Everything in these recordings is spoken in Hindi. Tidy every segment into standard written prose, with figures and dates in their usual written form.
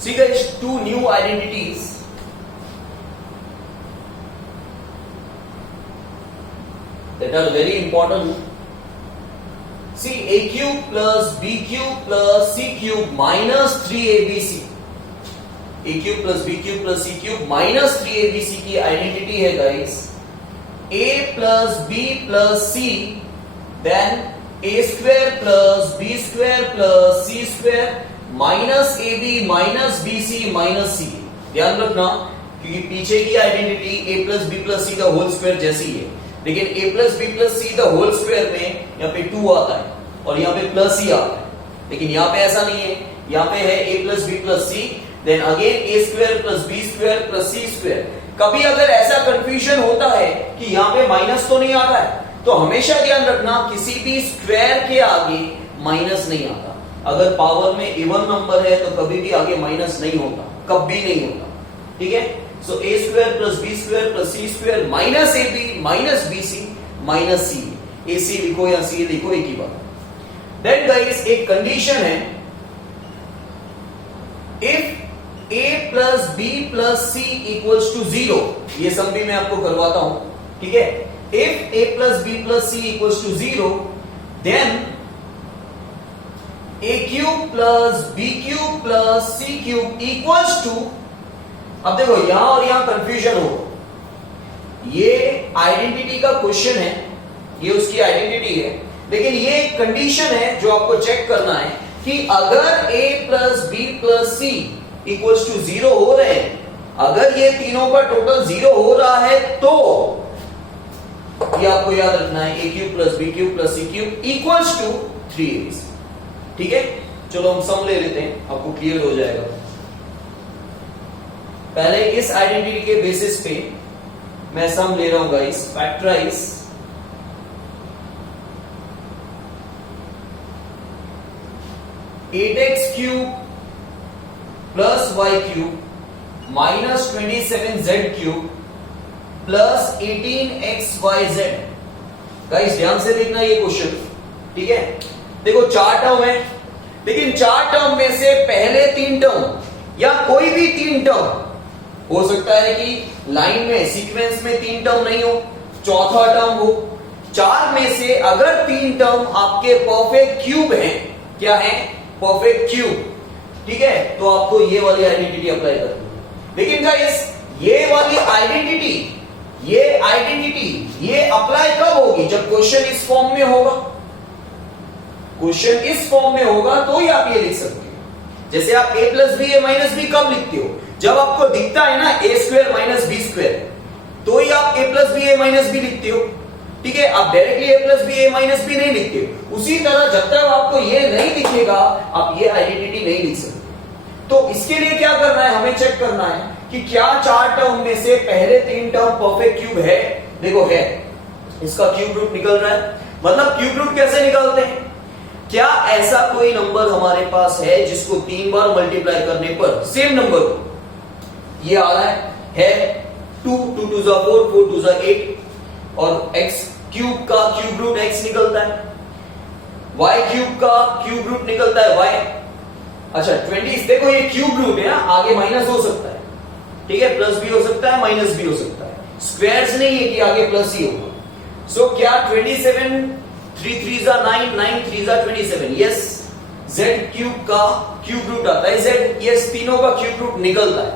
See guys, two new identities that are very important. See, a cube plus b cube plus c cube minus 3abc. A cube plus b cube plus c cube minus 3abc की आइडेंटिटी है guys a plus b plus c then a square plus b square plus c square minus ab minus bc minus c. ध्यान रखना क्योंकि पीछे की identity a plus b plus c का होल स्क्वायर जैसी है, लेकिन a plus b plus c the whole square में यहाँ पे 2 आता है और यहाँ पे प्लस ही आता है, लेकिन यहाँ पे ऐसा नहीं है. यहाँ पे है a plus b plus c then again a square plus b square plus c square. कभी अगर ऐसा कंफ्यूजन होता है कि यहाँ पे माइनस तो नहीं आ रहा है, तो हमेशा ध्यान रखना किसी भी स्क्वायर के आगे माइनस नहीं आता. अगर पावर में इवन नंबर है तो कभी भी आगे माइनस नहीं होता, कभी नहीं होता. ठीक है. So a square plus b square plus c square minus ab minus bc minus c. ac लिखो या c लिखो एक ही बात. देन गाइस एक कंडीशन है, if a plus b plus c equals to 0, ये सम भी मैं आपको करवाता हूं. ठीक है. If a plus b plus c equals to 0 then a cube plus b cube plus c cube equals to. अब देखो यहां और यहां कंफ्यूजन हो, ये आइडेंटिटी का क्वेश्चन है, ये उसकी आइडेंटिटी है, लेकिन ये एक कंडीशन है जो आपको चेक करना है कि अगर a plus b plus c equals to 0 हो रहे हैं, अगर ये तीनों का टोटल 0 हो रहा है तो ये आपको याद रखना है a cube plus b cube plus c cube equals to 3abc. ठीक है. चलो हम सम ले लेते हैं, आपको क्लियर हो जाएगा. पहले इस आइडेंटिटी के बेसिस पे मैं सम ले रहा हूं guys. Factorize 8x cube plus y cube minus 27z cube plus 18xyz. Guys ध्यान से देखना ये क्वेश्चन. ठीक है. देखो 4 टर्म है, लेकिन 4 टर्म में से पहले 3 टर्म या कोई भी 3 टर्म हो सकता है कि लाइन में सीक्वेंस में 3 टर्म नहीं हो, चौथा टर्म हो. 4 में से अगर 3 टर्म आपके परफेक्ट क्यूब हैं, क्या है? Perfect cube. ठीक है. तो आपको ये वाली आइडेंटिटी अप्लाई करनी है. लेकिन गाइस ये वाली आइडेंटिटी ये अप्लाई कब होगी? जब क्वेश्चन इस फॉर्म में होगा. क्वेश्चन इस फॉर्म में होगा तो ही आप ये लिख सकते हो. जैसे आप a plus B A minus B कब लिखते हो? जब आपको दिखता है ना a square minus B square, तो ही आप a plus B A minus B लिखते हो. ठीक है. आप directly a plus B A minus B नहीं लिखते हो. उसी तरह जब तक आपको ये नहीं दिखेगा आप ये आइडेंटिटी नहीं लिख सकते. तो इसके लिए क्या करना है? हमें चेक करना है कि क्या 4 टर्म में से पहले 3 टर्म परफेक्ट क्यूब है. देखो है, इसका क्यूब रूट निकल रहा है. मतलब क्यूब रूट कैसे निकालते हैं? क्या ऐसा कोई नंबर हमारे पास है जिसको 3 बार मल्टीप्लाई करने पर सेम नंबर हो? ये आ रहा है 2 2 2 4 4 2 8 और x क्यूब का क्यूब रूट x निकलता है, y क्यूब का क्यूब रूट निकलता है y. अच्छा 20, देखो ये क्यूब रूट है, आगे माइनस हो सकता है. ठीक है. प्लस भी हो सकता है, माइनस भी हो सकता है. स्क्वायर्स नहीं है कि आगे प्लस ही होगा. सो क्या 27 3 3 9 9 3 27. यस. z क्यूब का क्यूब रूट आता है z. यस. तीनों का क्यूब रूट निकलता है.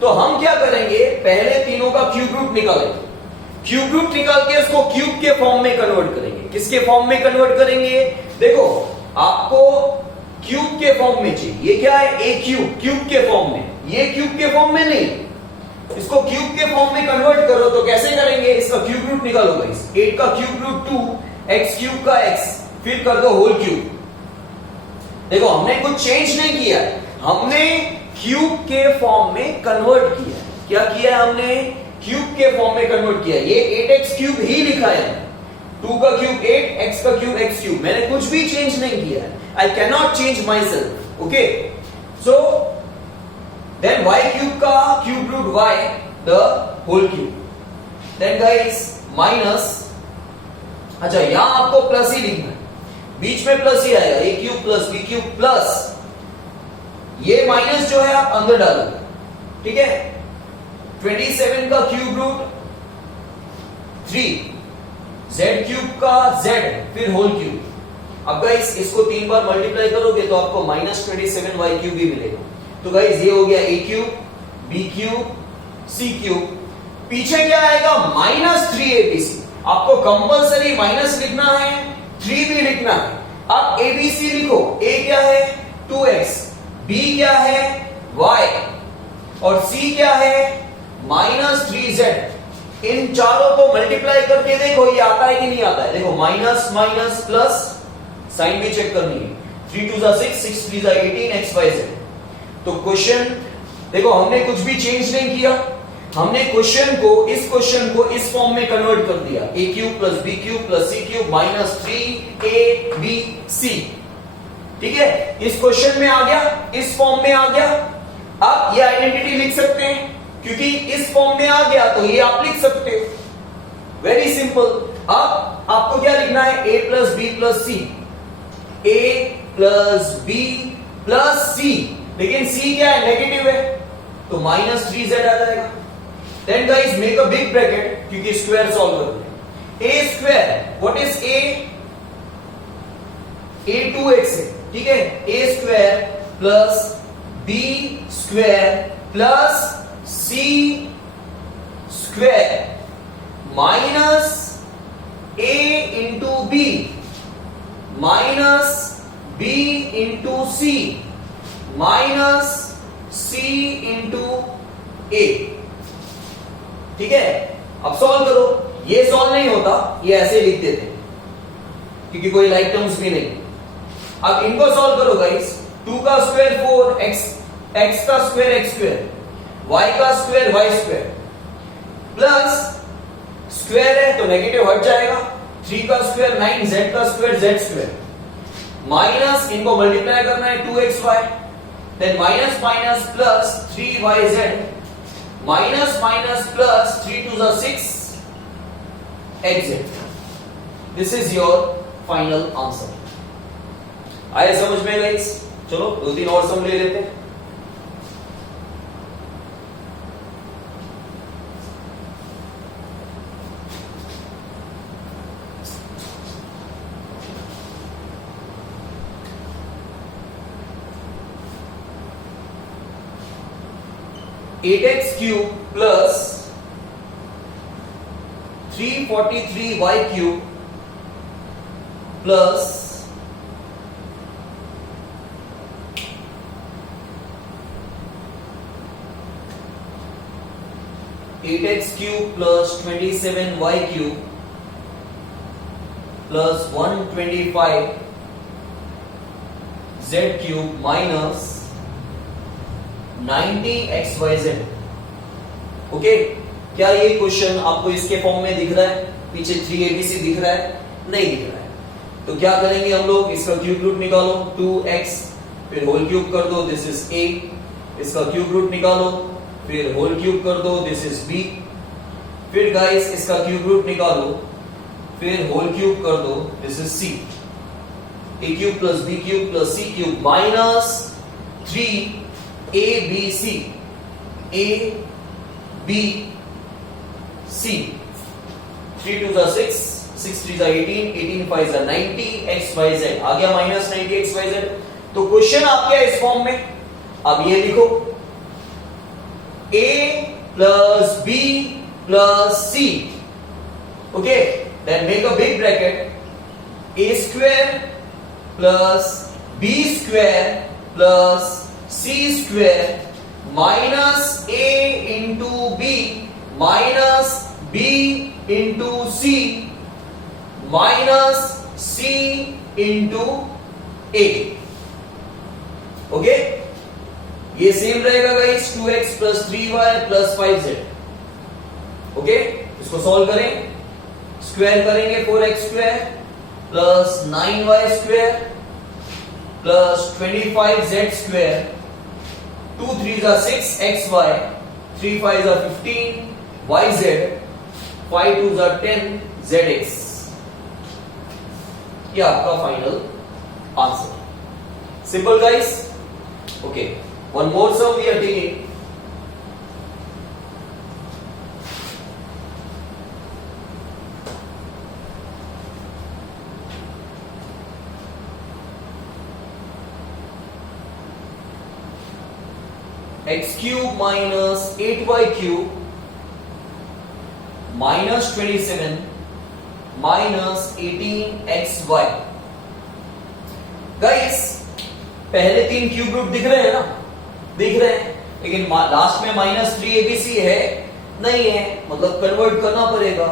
तो हम क्या करेंगे? पहले तीनों का क्यूब रूट निकालेंगे. क्यूब रूट निकाल के उसको क्यूब के फॉर्म में कन्वर्ट करेंगे. किसके फॉर्म में कन्वर्ट करेंगे? देखो आपको क्यूब के फॉर्म में चाहिए. ये क्या है? a cube. क्यूब के फॉर्म में. ये क्यूब के फॉर्म में नहीं, इसको क्यूब के फॉर्म में कन्वर्ट करो. तो कैसे करेंगे? इसका क्यूब रूट निकालो गाइस. 8 का क्यूब रूट 2, x क्यूब का x, फिर कर दो होल क्यूब. देखो हमने कुछ चेंज नहीं किया, हमने क्यूब के फॉर्म में कन्वर्ट किया. क्या किया है? हमने क्यूब के फॉर्म में कन्वर्ट किया. ये 8x क्यूब ही लिखा है. 2 का क्यूब 8, x का क्यूब x क्यूब. मैंने कुछ भी चेंज नहीं किया है. I can not change my self. Okay. So then y cube का cube root y the whole cube. Then guys minus, अच्छा यहां आपको प्लस ही लिखना है, बीच में प्लस ही आएगा. a cube plus b cube plus ये माइनस जो है आप अंदर डालोगे, ठीक है। 27 का क्यूब रूट 3, z क्यूब का z, फिर होल क्यूब। अब गाइस इसको 3 बार मल्टीप्लाई करोगे तो आपको -27y क्यूब भी मिलेगा। तो गाइस ये हो गया a cube, b cube, c cube. पीछे क्या आएगा? -3abc। आपको कंपल्सरी माइनस लिखना है, 3 भी लिखना है। अब abc लिखो, a क्या है? 2x, b क्या है? y, और c क्या है? -3z। इन चारों को मल्टीप्लाई करके देखो ये आता है कि नहीं आता है। देखो माइनस माइनस प्लस, साइन भी चेक करनी है। 3 2 6, 6 3 18, x y z। तो क्वेश्चन देखो हमने कुछ भी चेंज नहीं किया, हमने क्वेश्चन को इस फॉर्म में कन्वर्ट कर दिया। a cube plus b cube plus c cube -3abc, ठीक है। इस क्वेश्चन में आ गया, इस फॉर्म में आ गया। अब ये आइडेंटिटी लिख सकते हैं क्योंकि इस फॉर्म में आ गया तो ये आप लिख सकते हो। Very simple. अब आपको क्या लिखना है? a plus B plus C, a plus B plus C, लेकिन c क्या है? नेगेटिव है, तो -3z आ जाएगा। Then guys make a big bracket क्योंकि स्क्वायर सॉल्व करना है। a square, what is a? a 2x है, ठीक है। a square plus b square plus c square minus a into b minus b into c minus c into a, ठीक है। अब सॉल्व करो। ये सॉल्व नहीं होता, ये ऐसे लिख देते क्योंकि कोई लाइक टर्म्स भी नहीं। अब इनको सॉल्व करो गाइस। 2 का स्क्वायर 4, x का स्क्वायर x स्क्वायर, y का square y square, plus square है तो नेगेटिव हट जाएगा। 3 का स्क्वायर 9, z का स्क्वायर z स्क्वायर, माइनस इनको मल्टीप्लाई करना है 2xy, then minus minus plus 3yz, minus minus plus 3 2 6 xz। This is your final answer. आए समझ में गाइस? चलो 2-3 और सम ले लेते हैं। Eight X cube plus 343y cube plus 8x cube plus 27y cube plus 125z cube minus 90xyz। Okay, क्या ये क्वेश्चन आपको इसके फॉर्म में दिख रहा है? पीछे 3abc दिख रहा है? नहीं दिख रहा है। तो क्या करेंगे हम लोग? इसका क्यूब रूट निकालो, 2x, फिर होल क्यूब कर दो, दिस इज a। इसका क्यूब रूट निकालो, फिर होल क्यूब कर दो, दिस इज b। फिर गाइस इसका क्यूब रूट निकालो, फिर होल क्यूब कर दो, this is c। a cube plus b cube plus c cube minus 3abc, a b c। 3 2 6, 6 3 18, 18 5 90, xyz आ गया माइनस 90 xyz। तो क्वेश्चन आपके है इस फॉर्म में। अब ये लिखो a plus b plus c, okay. Then make a big bracket, a square plus b square plus c square minus a into b minus b into c minus c into a, okay. ये सेम रहेगा guys, 2x plus 3y plus 5z, okay. इसको सॉल्व करें, स्क्वायर करेंगे 4x square plus 9y square plus 25z square, 2 3 6 xy, 3 5 15 yz, 5 2 10 zx। ये आपका final answer. Simple guys, okay. One more sum we are taking. X cube minus 8y cube minus 27 minus 18xy. Guys पहले 3 क्यूब रूट दिख रहे हैं ना, दिख रहे हैं, लेकिन लास्ट में -3 abc है नहीं है, मतलब कन्वर्ट करना पड़ेगा।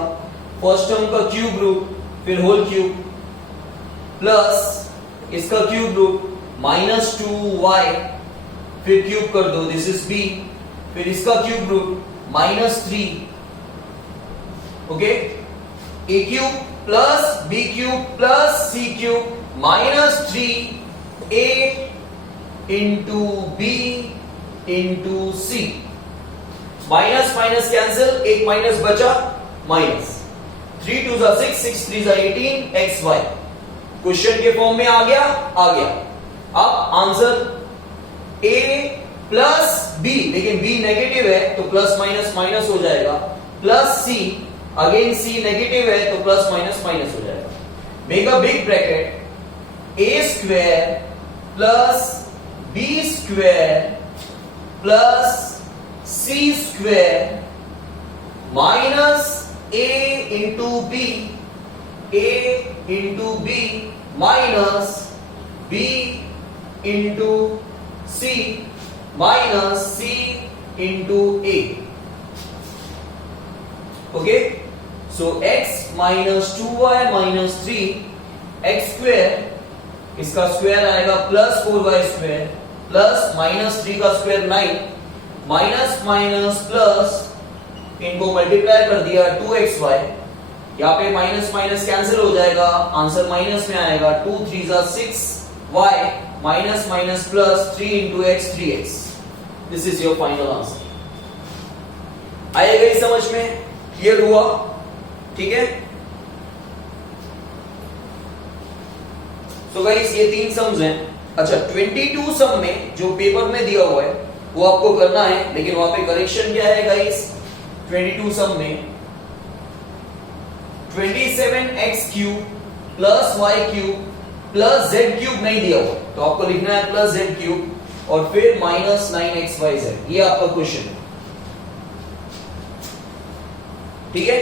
फर्स्ट टर्म का क्यूब रूट, फिर होल क्यूब, प्लस इसका क्यूब रूट -2y, फिर क्यूब कर दो, दिस इज b, फिर इसका cube root -3, okay, a cube plus b cube plus c cube -3a into b into c। Minus minus cancel, एक माइनस बचा, माइनस 3 2 6 6 3 18 xy। क्वेश्चन के फॉर्म में आ गया, आ गया। अब आंसर a प्लस b, लेकिन b नेगेटिव है तो प्लस माइनस माइनस हो जाएगा, plus c, again c negative है तो प्लस माइनस माइनस हो जाएगा। Make a big bracket, a square plus b square plus c square minus a into b, a into b minus b into c minus c into a। Okay, so x minus 2y minus 3 x square, इसका स्क्वायर आएगा plus 4y square plus minus 3 का स्क्वायर 9, माइनस माइनस प्लस, इनको मल्टीप्लाई कर दिया 2xy, यहाँ पे माइनस माइनस कैंसिल हो जाएगा, आंसर माइनस में आएगा, 2 3 6y minus minus plus 3 into x 3x। This is your final answer. आएगा ये समझ में, क्लियर हुआ? ठीक है, तो गाइस ये 3 सम्स हैं। अच्छा, 22 सम में जो पेपर में दिया हुआ है वो आपको करना है, लेकिन वहां पे करेक्शन क्या है गाइस? 22 सम में 27x cube plus y cube plus z cube नहीं दिया हुआ, तो आपको लिखना है प्लस z क्यूब और फिर माइनस 9xyz। ये आपका क्वेश्चन है, ठीक है,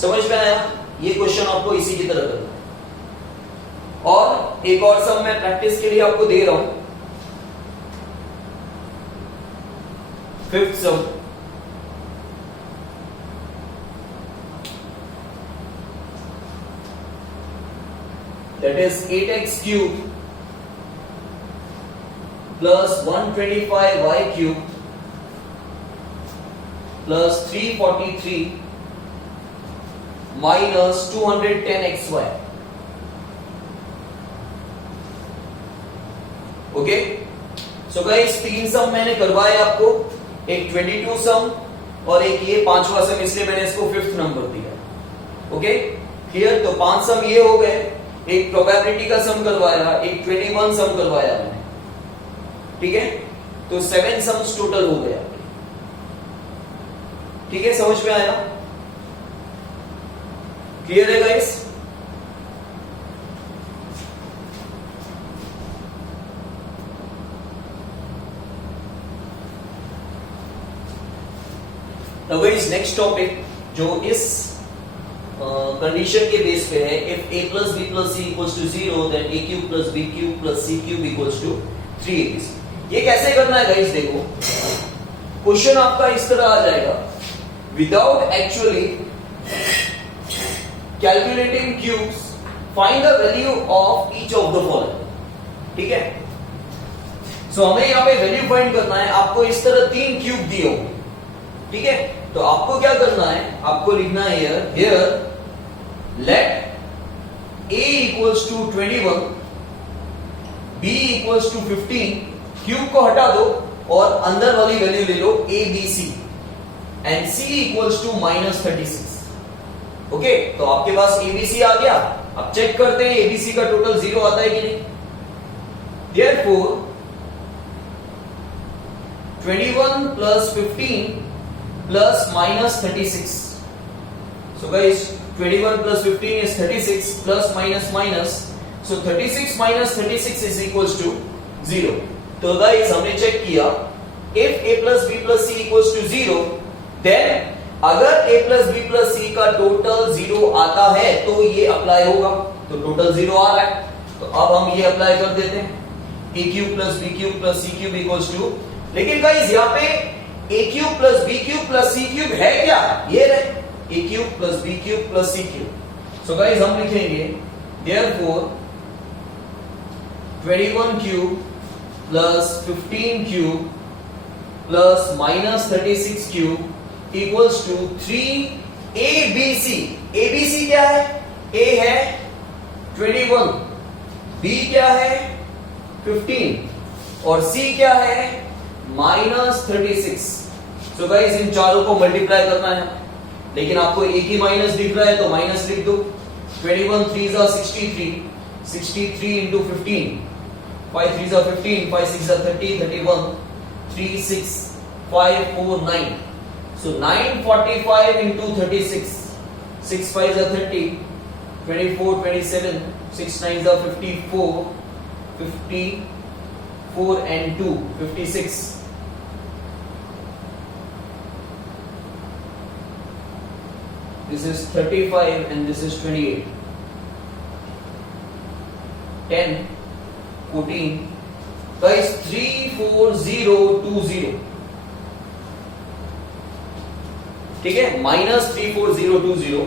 समझ में आया? ये क्वेश्चन आपको इसी की तरह करना है। और एक और सम मैं प्रैक्टिस के लिए आपको दे रहा हूं, 5th sum, that is 8x cube plus 125y cube plus 343 minus 210xy। Okay, so guys 3 सम मैंने करवाए आपको, एक 22 सम और एक ये 5वां सम, इसलिए मैंने इसको 5th नंबर दिया। Okay, clear? तो 5 सम ये हो गए, एक प्रोबेबिलिटी का सम करवाया, एक 21 सम करवाया मैंने, ठीक है, तो 7 सम्स टोटल हो गया। ठीक है, समझ में आया? क्लियर है गाइस? गाइस नेक्स्ट टॉपिक जो इस कंडीशन के बेस पे है, if a plus b plus c equals to 0 then a cube plus b cube plus c cube equals to 3abc। ये कैसे करना है गाइस? देखो, क्वेश्चन आपका इस तरह आ जाएगा, without actually calculating cubes find the value of each of the following. ठीक है, सो हमें यहां पे वैल्यू फाइंड करना है। आपको इस तरह 3 क्यूब दिए होंगे, ठीक है, तो आपको क्या करना है? आपको लिखना है here let a equals to 21, b equals to 15, cube को हटा दो और अंदर वाली वैल्यू ले लो a b c and c equals to -36। Okay, तो आपके पास a b c आ गया। अब चेक करते हैं a b c का टोटल 0 आता है कि नहीं। Therefore 21 plus 15 plus minus 36. So guys, 21 plus 15 is 36 plus minus minus. So 36 minus 36 is equals to 0. तो guys हमने चेक किया, if a plus b plus c equals to 0, then अगर a plus b plus c का टोटल 0 आता है तो ये अप्लाई होगा। तो टोटल 0 आ रहा है, तो अब हम ये अप्लाई कर देते हैं, a cube plus b cube plus c cube equals to, लेकिन गाइस यहाँ पे a cube plus b cube plus c cube है क्या? ये रहे a cube plus b cube plus c cube. So guys हम लिखेंगे therefore 21 cube plus 15 cube plus minus 36 cube equals to 3abc। abc क्या है? a है 21, b क्या है 15 और c क्या है माइनस 36। सो गाइस इन चारों को मल्टीप्लाई करना है, लेकिन आपको एक ही माइनस दिख रहा है तो माइनस लिख दो। 21 3 जा 63, 63 into 15, 5 3 जा 15, 5 6 जा 30, 31, 3 6 5 4 9। So 945 into 36, 6 5 are 30, 24 27, 6 9 are 54, 54 and 2 56. This is 35 and this is 28. 10 14 guys 34020, ठीक है, माइनस 34020।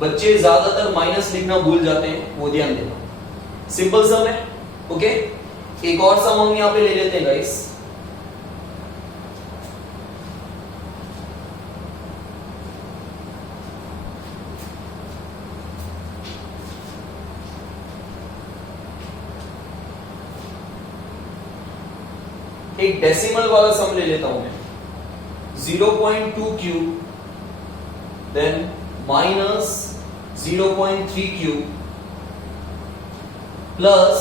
बच्चे ज्यादातर माइनस लिखना भूल जाते हैं, वो ध्यान देना। सिंपल सम है, ओके। एक और सम हम यहां पे ले लेते हैं गाइस। एक डेसिमल वाला सम ले लेता हूं मैं, 0.2 cube then minus 0.3 cube plus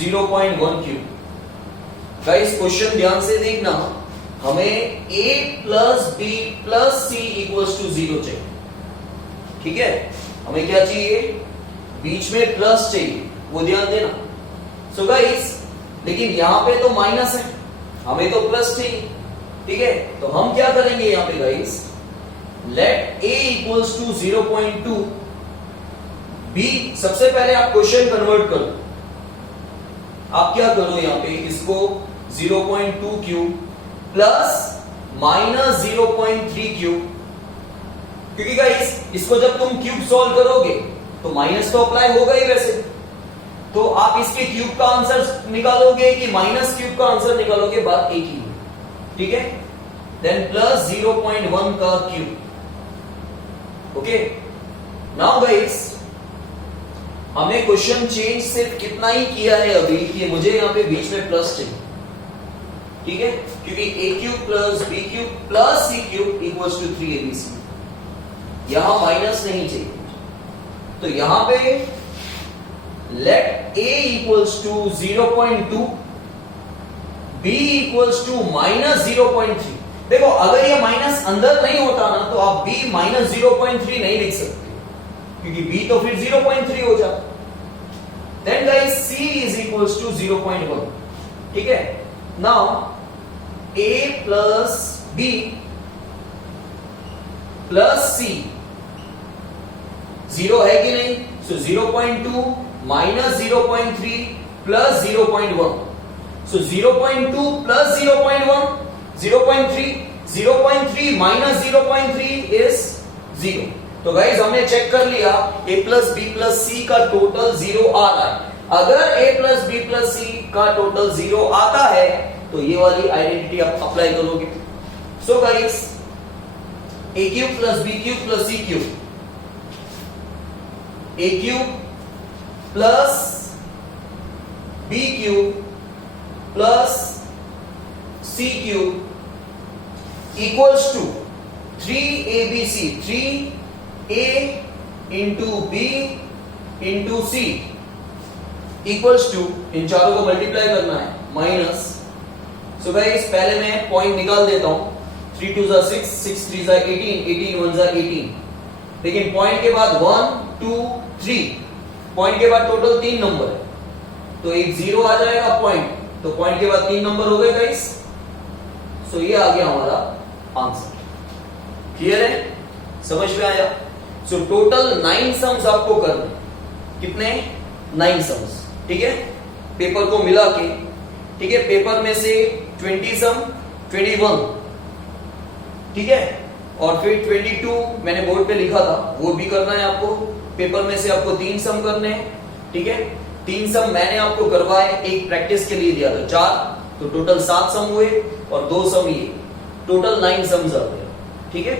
0.1 cube। Guys question ध्यान से देखना, हमें a plus b plus c equals to 0 चाहिए, ठीक है। हमें क्या चाहिए? बीच में प्लस चाहिए, वो ध्यान देना। सो गाइस लेकिन यहां पे तो माइनस है, हमें तो प्लस चाहिए, ठीक है। तो हम क्या करेंगे यहां पे guys, let a equals to 0.2, b सबसे पहले आप क्वेश्चन कन्वर्ट करो। आप क्या करो यहां पे, इसको 0.2 क्यूब प्लस माइनस 0.3 क्यूब, क्योंकि गाइस इसको जब तुम क्यूब सॉल्व करोगे तो माइनस तो अप्लाई होगा ही वैसे, तो आप इसके क्यूब का आंसर निकालोगे कि माइनस क्यूब का आंसर निकालोगे, बात एक ही है, ठीक है। देन प्लस 0.1 का क्यूब, ओके। नाउ गाइस हमने क्वेश्चन चेंज सिर्फ कितना ही किया है अभी कि मुझे यहां पे बीच में प्लस चाहिए, ठीक है, क्योंकि a cube plus b cube plus c cube equals to 3abc, यहां माइनस नहीं चाहिए। तो यहां पे let a equals to 0.2, b equals to minus 0.3। देखो अगर ये माइनस अंदर नहीं होता ना तो आप b माइनस 0.3 नहीं लिख सकते, क्योंकि b तो फिर 0.3 हो जाता। Then guys c is equals to 0.1, ठीक है। Now a plus b plus c 0 है कि नहीं? So 0.2 minus 0.3 plus 0.1, so 0.2 plus 0.1 0.3, 0.3 minus 0.3 is 0। तो गाइस हमने चेक कर लिया a plus b plus c का टोटल 0 आ रहा है। अगर a plus b plus c का टोटल 0 आता है तो ये वाली आइडेंटिटी आप अप्लाई करोगे। So guys a cube plus b cube plus c cube, a cube plus b cube plus c cube equals to 3abc, 3a into b into c equals to, इन चारों को मल्टीप्लाई करना है, माइनस सो गाइस पहले मैं पॉइंट निकाल देता हूं। 3 2 जा 6, 6 3 जा 18, 18 1 जा 18। लेकिन पॉइंट के बाद 1 2 3, पॉइंट के बाद टोटल 3 नंबर है, तो एक 0 आ जाएगा पॉइंट, तो पॉइंट के बाद 3 नंबर हो गए गाइस। सो ये आ गया हमारा आंसर। क्लियर है, समझ में आया? सो टोटल 9 सम्स आपको करने, कितने? 9 सम्स, ठीक है, पेपर को मिला के, ठीक है। पेपर में से 20 सम 21, ठीक है, और फिर 22 मैंने बोर्ड पे लिखा था, वो भी करना है आपको। पेपर में से आपको 3 सम करने हैं, ठीक है। 3 सम मैंने आपको करवाए, एक प्रैक्टिस के लिए दिया था 4, तो टोटल 7 सम हुए, और 2 सम ये, टोटल 9 सम्स आ गए, ठीक है।